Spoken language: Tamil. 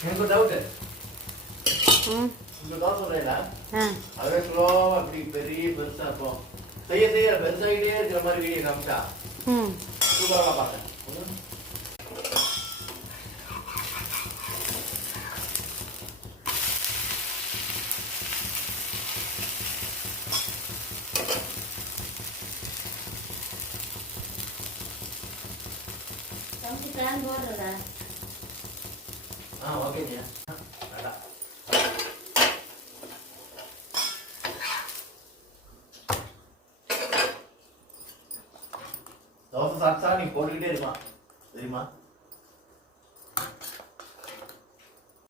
எனக்கு டவுட் இந்த தோசை இல்லையா அதே ஸ்லோவா அப்படி பெரிய பெருசா இருக்கும் செய்ய செய்ய பெருசாகிட்டே இருக்கிற மாதிரி வீடியோ காமிச்சா சூப்பராக பார்த்தேன். ஓகேங்க தோசை சாப்பிட்டா நீ போட்டுக்கிட்டே இருக்கலாம் தெரியுமா?